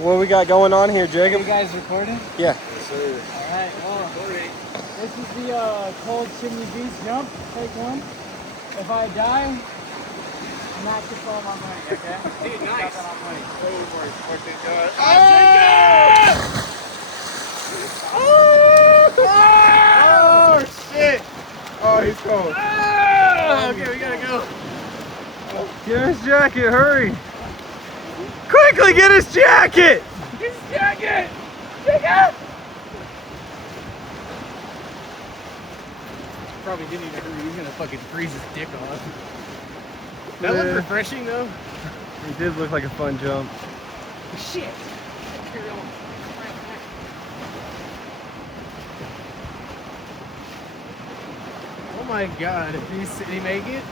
What we got going on here, Are Jacob? you guys recording? Yeah. Yes, sir. Alright, well, this is the cold chimney beach jump. Take one. If I die, not to all my money, okay? Dude, nice. Got that on money. Oh, shit! Oh, he's cold. Okay, we gotta go. Get his jacket, hurry! Quickly, get his jacket! His jacket! Jacket! Probably didn't even hurry. He's gonna fucking freeze his dick off. That looked refreshing, though. It did look like a fun jump. Shit! Oh my god, did he make it?